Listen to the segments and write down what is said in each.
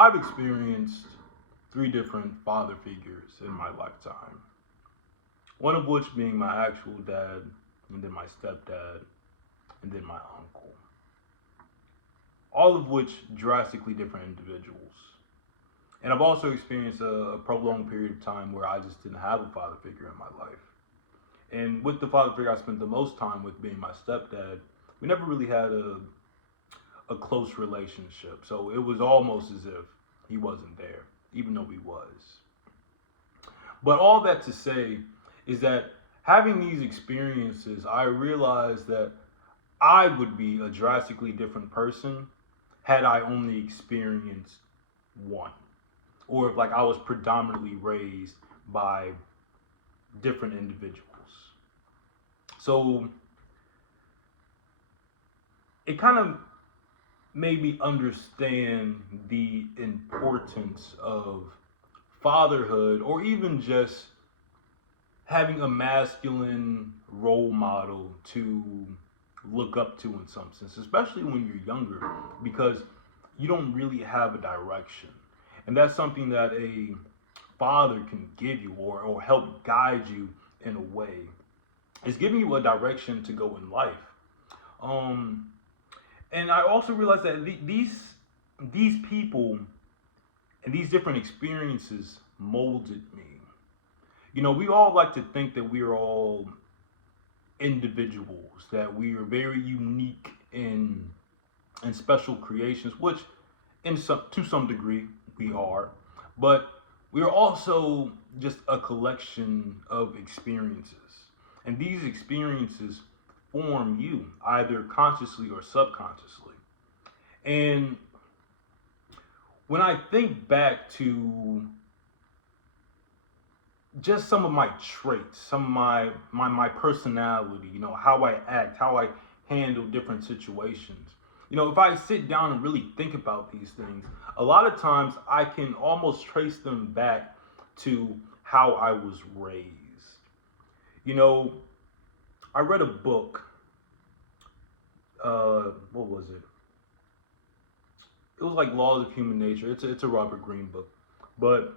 I've experienced three different father figures in my lifetime. One of which being my actual dad, and then my stepdad, and then my uncle. All of which drastically different individuals. And I've also experienced a prolonged period of time where I just didn't have a father figure in my life. And with the father figure I spent the most time with being my stepdad, we never really had a close relationship. So it was almost as if he wasn't there, even though he was. But all that to say is that having these experiences, I realized that I would be a drastically different person had I only experienced one. Or if like I was predominantly raised by different individuals. So it kind of made me understand the importance of fatherhood or even just having a masculine role model to look up to in some sense, especially when you're younger, because you don't really have a direction. And that's something that a father can give you or help guide you in a way. It's giving you a direction to go in life. Um, and I also realized that these people and these different experiences molded me. You know, we all like to think that we are all individuals, that we are very unique in special creations, which in some to some degree we are, but we are also just a collection of experiences. And these experiences form you either consciously or subconsciously. And when I think back to just some of my traits, some of my personality, you know, how I act, how I handle different situations. You know, if I sit down and really think about these things, a lot of times I can almost trace them back to how I was raised. You know, I read a book. What was it? It was like Laws of Human Nature. It's a Robert Greene book, but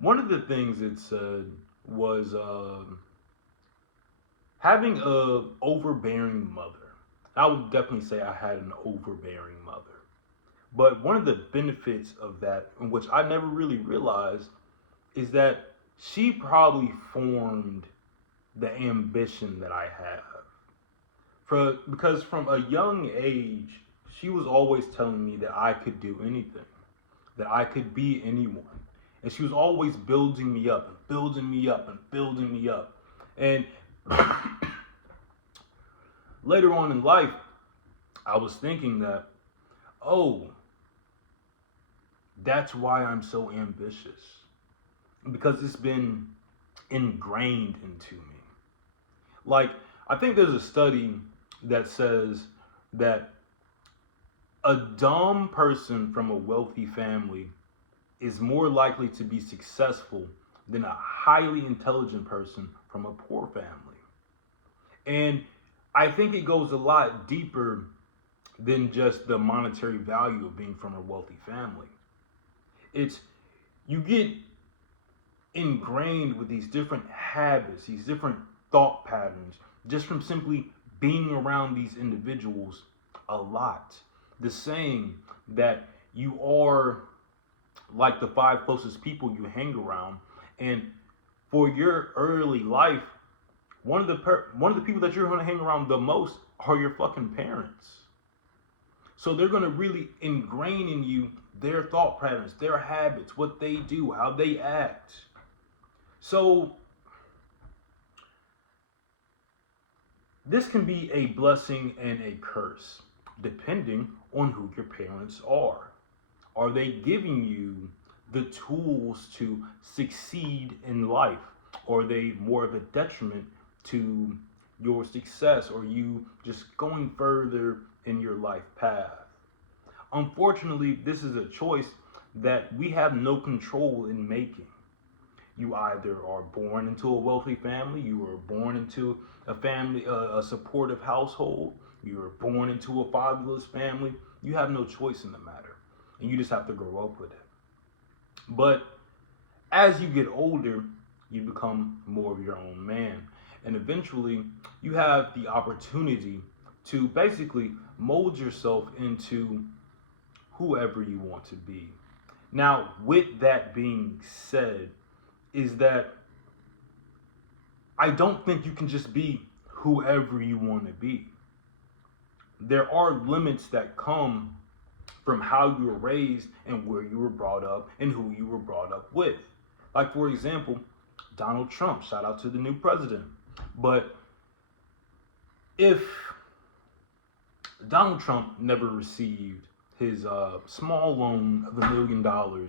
one of the things it said was having a overbearing mother. I would definitely say I had an overbearing mother. But one of the benefits of that, which I never really realized, is that she probably formed the ambition that I have. Because from a young age, she was always telling me that I could do anything, that I could be anyone. And she was always building me up and building me up and building me up. And later on in life, I was thinking that, oh, that's why I'm so ambitious. Because it's been ingrained into me. Like, I think there's a study that says that a dumb person from a wealthy family is more likely to be successful than a highly intelligent person from a poor family. And I think it goes a lot deeper than just the monetary value of being from a wealthy family. It's you get ingrained with these different habits, these different thought patterns, just from simply being around these individuals a lot. The saying that you are like the five closest people you hang around, and for your early life, one of the people that you're going to hang around the most are your fucking parents. So they're going to really ingrain in you their thought patterns, their habits, what they do, how they act. So this can be a blessing and a curse, depending on who your parents are. Are they giving you the tools to succeed in life? Or are they more of a detriment to your success or you just going further in your life path? Unfortunately, this is a choice that we have no control in making. You either are born into a wealthy family, you are born into a family, a supportive household, you are born into a fatherless family. You have no choice in the matter. and you just have to grow up with it. But as you get older, you become more of your own man. And eventually, you have the opportunity to basically mold yourself into whoever you want to be. Now, with that being said, is that I don't think you can just be whoever you want to be. There are limits that come from how you were raised and where you were brought up and who you were brought up with. Like, for example, Donald Trump, shout out to the new president. But if Donald Trump never received his small loan of $1 million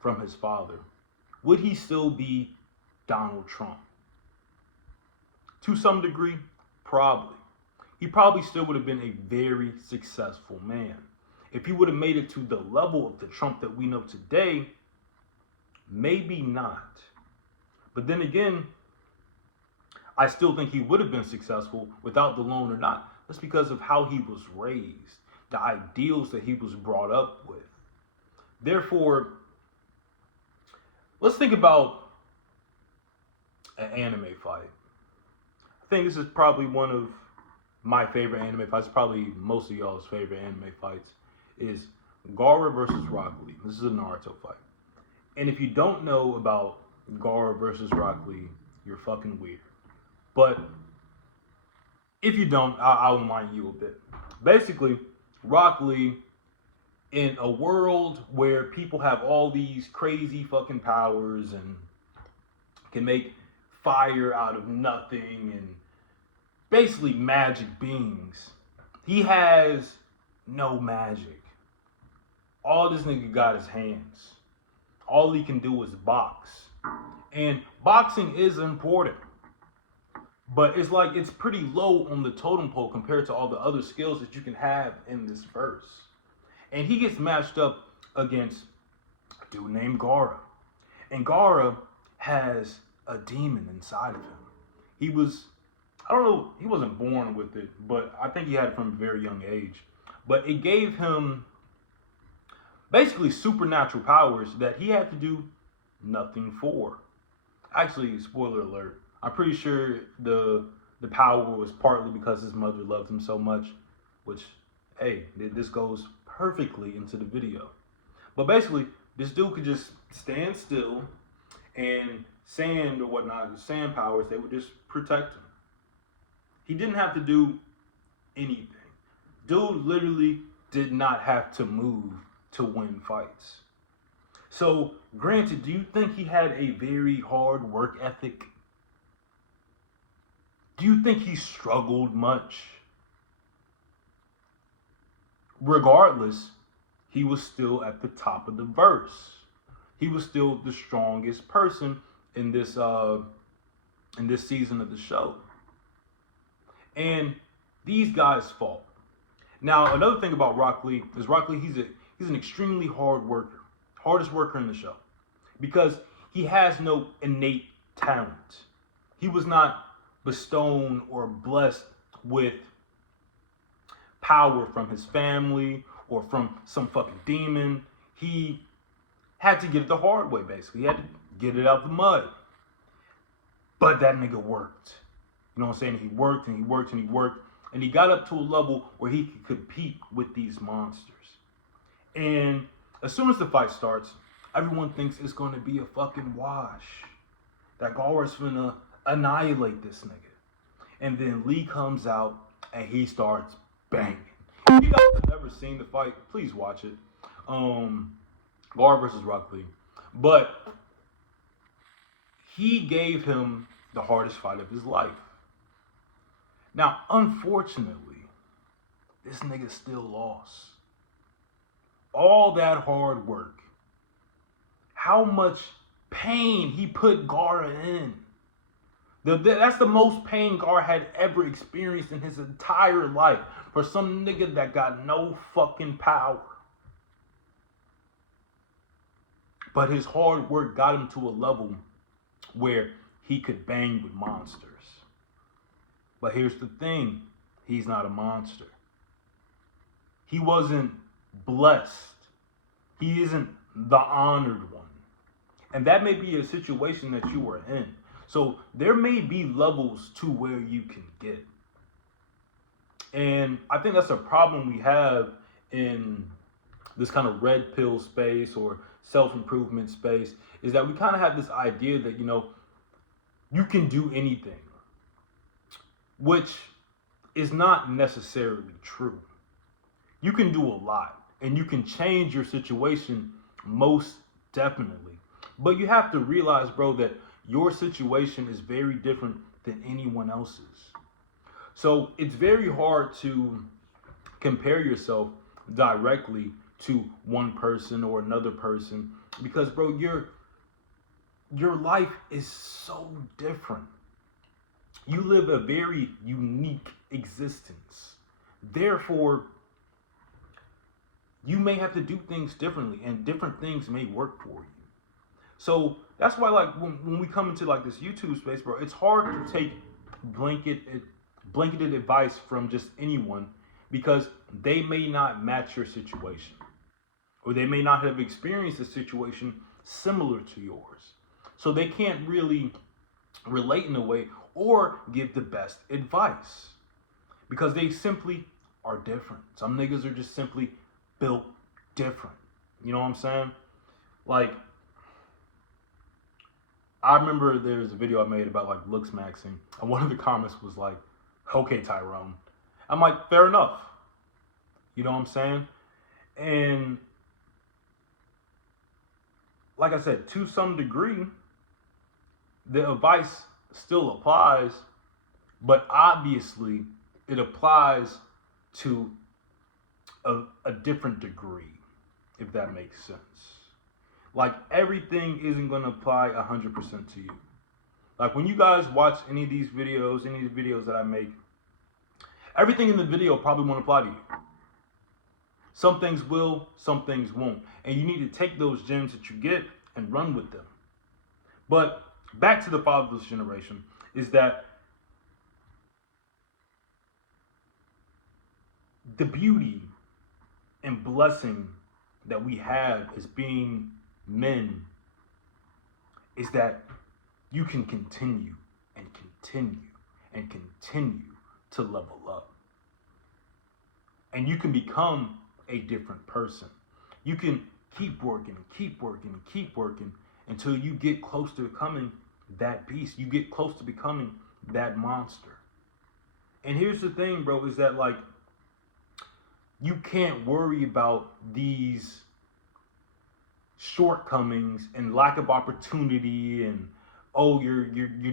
from his father, would he still be Donald Trump? To some degree, probably. He probably still would have been a very successful man. If he would have made it to the level of the Trump that we know today, maybe not. But then again, I still think he would have been successful without the loan or not. That's because of how he was raised, the ideals that he was brought up with. Therefore, let's think about an anime fight. I think this is probably one of my favorite anime fights, probably most of y'all's favorite anime fights, is Gaara versus Rock Lee. This is a Naruto fight. And if you don't know about Gaara versus Rock Lee, you're fucking weird. But if you don't, I'll enlighten you a bit. Basically, Rock Lee, in a world where people have all these crazy fucking powers and can make fire out of nothing and basically magic beings, he has no magic. All this nigga got is hands. All he can do is box. And boxing is important. But it's like it's pretty low on the totem pole compared to all the other skills that you can have in this verse. And he gets matched up against a dude named Gaara. And Gaara has a demon inside of him. He was, I don't know, he wasn't born with it, but I think he had it from a very young age. But it gave him basically supernatural powers that he had to do nothing for. Actually, spoiler alert, I'm pretty sure the power was partly because his mother loved him so much, which, hey, this goes perfectly into the video. But basically, this dude could just stand still, and sand or whatnot, sand powers, they would just protect him. He didn't have to do anything. Dude literally did not have to move to win fights. So, granted, do you think he had a very hard work ethic? Do you think he struggled much? Regardless, he was still at the top of the verse. He was still the strongest person in this season of the show. And these guys fought. Now, another thing about Rock Lee is he's an extremely hard worker, hardest worker in the show, because he has no innate talent. He was not bestowed or blessed with power from his family or from some fucking demon. He had to get it the hard way, basically. He had to get it out the mud. But that nigga worked. You know what I'm saying? He worked and he worked and he worked. And he got up to a level where he could compete with these monsters. And as soon as the fight starts, everyone thinks it's going to be a fucking wash. That Gaara's finna annihilate this nigga. And then Lee comes out and he starts banging. If you guys have never seen the fight, please watch it. Gaara versus Rock Lee. But he gave him the hardest fight of his life. Now, unfortunately, this nigga still lost. All that hard work. How much pain he put Gaara in. That's the most pain Gaara had ever experienced in his entire life. For some nigga that got no fucking power. But his hard work got him to a level where he could bang with monsters. But here's the thing. He's not a monster. He wasn't blessed He isn't the honored one. And that may be a situation that you are in. So there may be levels to where you can get. And I think that's a problem we have in this kind of red pill space or self-improvement space, is that we kind of have this idea that, you can do anything, which is not necessarily true. You can do a lot and you can change your situation most definitely. But you have to realize, bro, that your situation is very different than anyone else's. So it's very hard to compare yourself directly to one person or another person because, bro, your life is so different. You live a very unique existence. Therefore, you may have to do things differently and different things may work for you. So that's why, like, when we come into like this YouTube space, bro, it's hard to take blanketed advice from just anyone because they may not match your situation or they may not have experienced a situation similar to yours. So they can't really relate in a way or give the best advice because they simply are different. Some niggas are just simply built different. You know what I'm saying? Like, I remember there's a video I made about like looks maxing, and one of the comments was like, "Okay, Tyrone." I'm like, fair enough. You know what I'm saying? And like I said, to some degree, the advice still applies, but obviously it applies to a different degree, if that makes sense. Like, everything isn't going to apply 100% to you. Like, when you guys watch any of these videos that I make, everything in the video probably won't apply to you. Some things will, some things won't. And you need to take those gems that you get and run with them. But back to the fatherless generation, is that the beauty and blessing that we have as being men is that you can continue and continue and continue to level up. And you can become a different person. You can keep working and keep working and keep working until you get close to becoming that beast. You get close to becoming that monster. And here's the thing, bro, is that, like, you can't worry about these shortcomings and lack of opportunity and, oh, your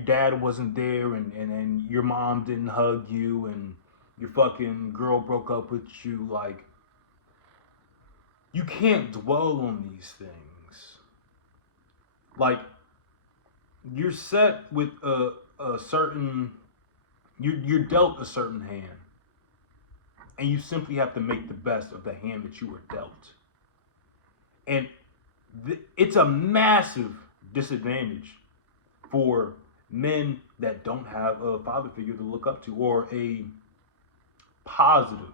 dad wasn't there and your mom didn't hug you and your fucking girl broke up with you. Like, you can't dwell on these things. Like, you're set with a certain, you're dealt a certain hand. And you simply have to make the best of the hand that you were dealt. And it's a massive disadvantage for men that don't have a father figure to look up to, or a positive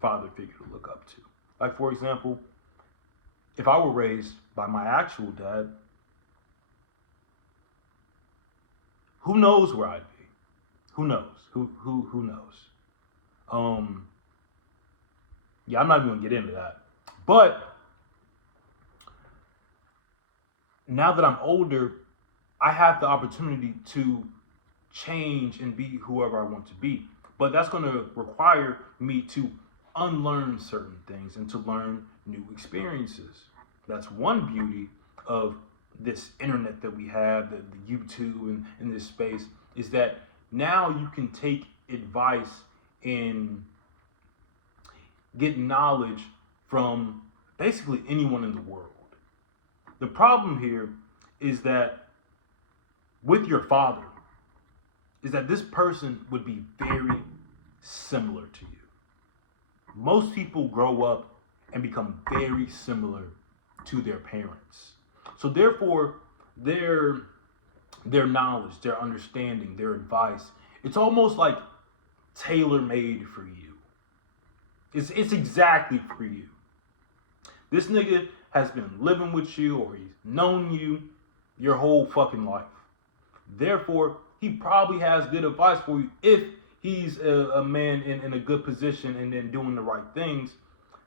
father figure to look up to. Like, for example, if I were raised by my actual dad, who knows where I'd be? Who knows? Who knows? Yeah, I'm not even gonna get into that. But now that I'm older, I have the opportunity to change and be whoever I want to be. But that's gonna require me to unlearn certain things and to learn new experiences. That's one beauty of this internet that we have, the YouTube and in this space, is that now you can take advice and get knowledge from basically anyone in the world. The problem here is that with your father, is that this person would be very similar to you. Most people grow up and become very similar to their parents. So therefore, their knowledge, their understanding, their advice, it's almost like tailor-made for you. It's exactly for you. This nigga has been living with you or he's known you your whole fucking life. Therefore, he probably has good advice for you. If he's a man in a good position and then doing the right things,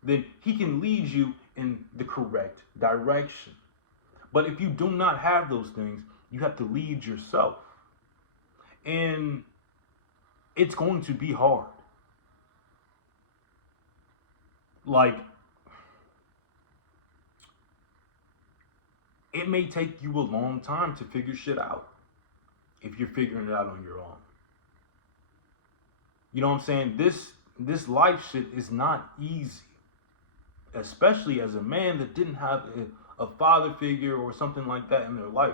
then he can lead you in the correct direction. But if you do not have those things, you have to lead yourself. And it's going to be hard. Like, it may take you a long time to figure shit out if you're figuring it out on your own. You know what I'm saying? This life shit is not easy, especially as a man that didn't have a father figure or something like that in their life.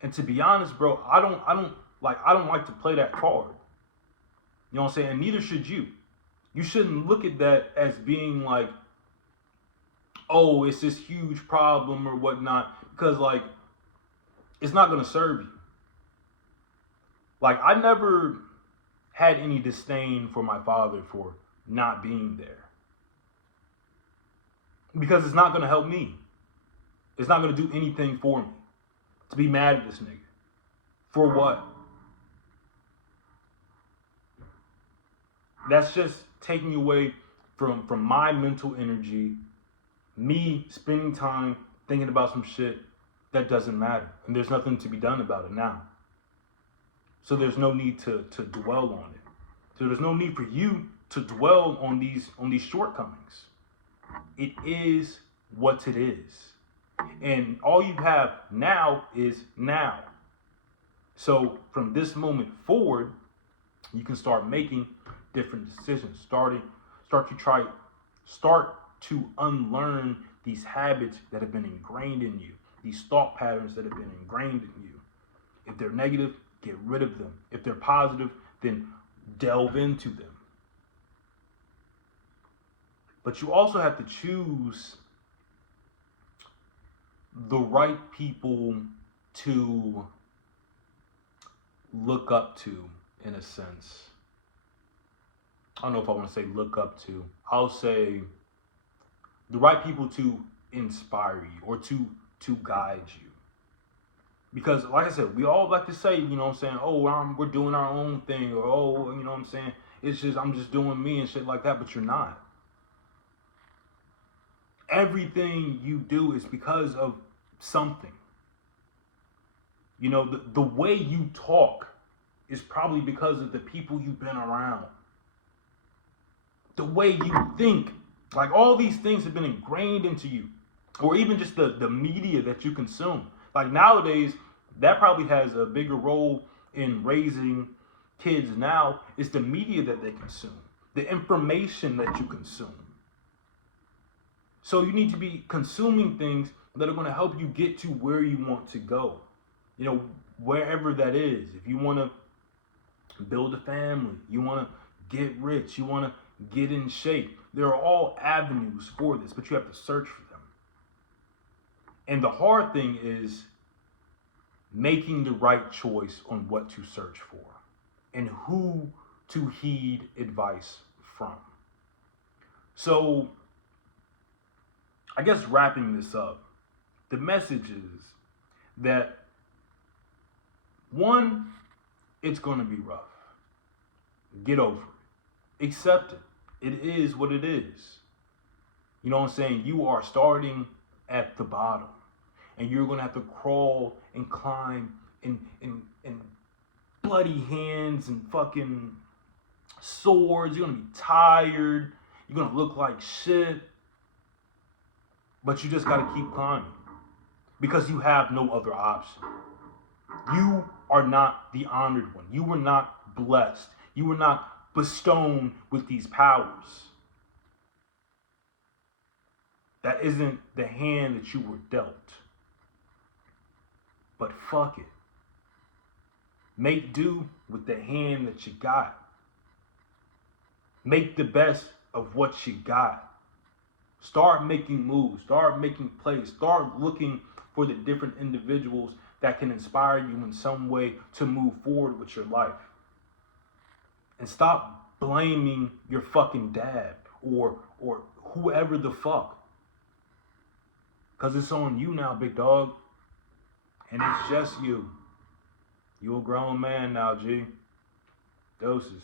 And to be honest, bro, I don't like to play that card. You know what I'm saying? And neither should you. You shouldn't look at that as being like, oh, it's this huge problem or whatnot, because like, it's not gonna serve you. Like, I never had any disdain for my father for not being there, because it's not gonna help me. It's not gonna do anything for me to be mad at this nigga. For what? That's just taking away from my mental energy, me spending time thinking about some shit that doesn't matter. And there's nothing to be done about it now. So there's no need to dwell on it. So there's no need for you to dwell on these shortcomings. It is what it is. And all you have now is now. So from this moment forward, you can start making different decisions. Start to unlearn these habits that have been ingrained in you, these thought patterns that have been ingrained in you. If they're negative, get rid of them. If they're positive, then delve into them. But you also have to choose the right people to look up to, in a sense. I don't know if I want to say look up to. I'll say the right people to inspire you or to guide you. Because like I said, we all like to say, you know what I'm saying, oh, we're doing our own thing, or oh, you know what I'm saying, I'm just doing me and shit like that, but you're not. Everything you do is because of something. You know, the way you talk is probably because of the people you've been around. The way you think, like all these things have been ingrained into you, or even just the media that you consume. Like nowadays, that probably has a bigger role in raising kids now, is the media that they consume, the information that you consume. So you need to be consuming things that are going to help you get to where you want to go. You know, wherever that is. If you want to build a family, you want to get rich, you want to get in shape. There are all avenues for this, but you have to search for them. And the hard thing is making the right choice on what to search for and who to heed advice from. So, I guess wrapping this up, the message is that, one, it's going to be rough. Get over it. Accept it. It is what it is. You know what I'm saying? You are starting at the bottom. And you're going to have to crawl and climb and bloody hands and fucking swords. You're going to be tired. You're going to look like shit. But you just got to keep climbing. Because you have no other option. You are not the honored one. You were not blessed. You were not bestowed with these powers. That isn't the hand that you were dealt. But fuck it. Make do with the hand that you got. Make the best of what you got. Start making moves. Start making plays. Start looking for the different individuals that can inspire you in some way to move forward with your life. And stop blaming your fucking dad or whoever the fuck. Because it's on you now, big dog. And it's just you. You a grown man now, G. Doses.